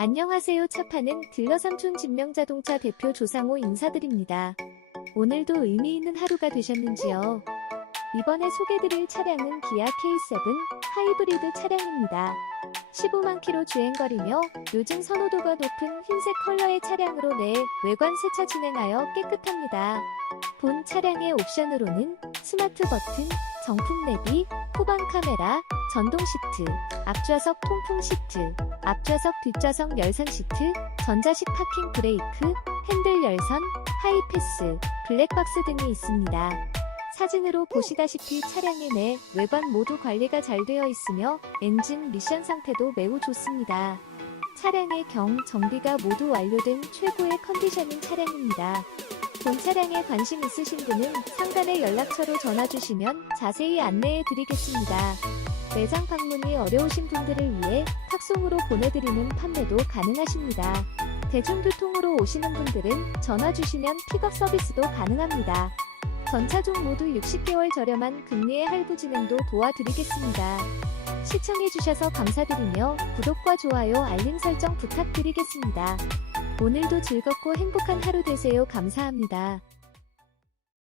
안녕하세요 차파는 딜러 삼촌 진명자동차 대표 조상호 인사드립니다. 오늘도 의미 있는 하루가 되셨는지요? 이번에 소개드릴 차량은 기아 K7 하이브리드 차량입니다. 15만 킬로 주행거리며 요즘 선호도가 높은 흰색 컬러의 차량으로 내 외관 세차 진행하여 깨끗합니다. 본 차량의 옵션으로는 스마트 버튼, 정품 내비, 후방 카메라, 전동 시트, 앞좌석 통풍 시트, 앞좌석 뒷좌석 열선 시트, 전자식 파킹 브레이크, 핸들 열선, 하이패스, 블랙박스 등이 있습니다. 사진으로 보시다시피 차량의 내 외관 모두 관리가 잘 되어 있으며 엔진 미션 상태도 매우 좋습니다. 차량의 경, 정비가 모두 완료된 최고의 컨디션인 차량입니다. 본 차량에 관심 있으신 분은 상단의 연락처로 전화 주시면 자세히 안내해 드리겠습니다. 매장 방문이 어려우신 분들을 위해 탁송으로 보내드리는 판매도 가능하십니다. 대중교통으로 오시는 분들은 전화 주시면 픽업 서비스도 가능합니다. 전차종 모두 60개월 저렴한 금리의 할부 진행도 도와드리겠습니다. 시청해주셔서 감사드리며 구독과 좋아요 알림 설정 부탁드리겠습니다. 오늘도 즐겁고 행복한 하루 되세요. 감사합니다.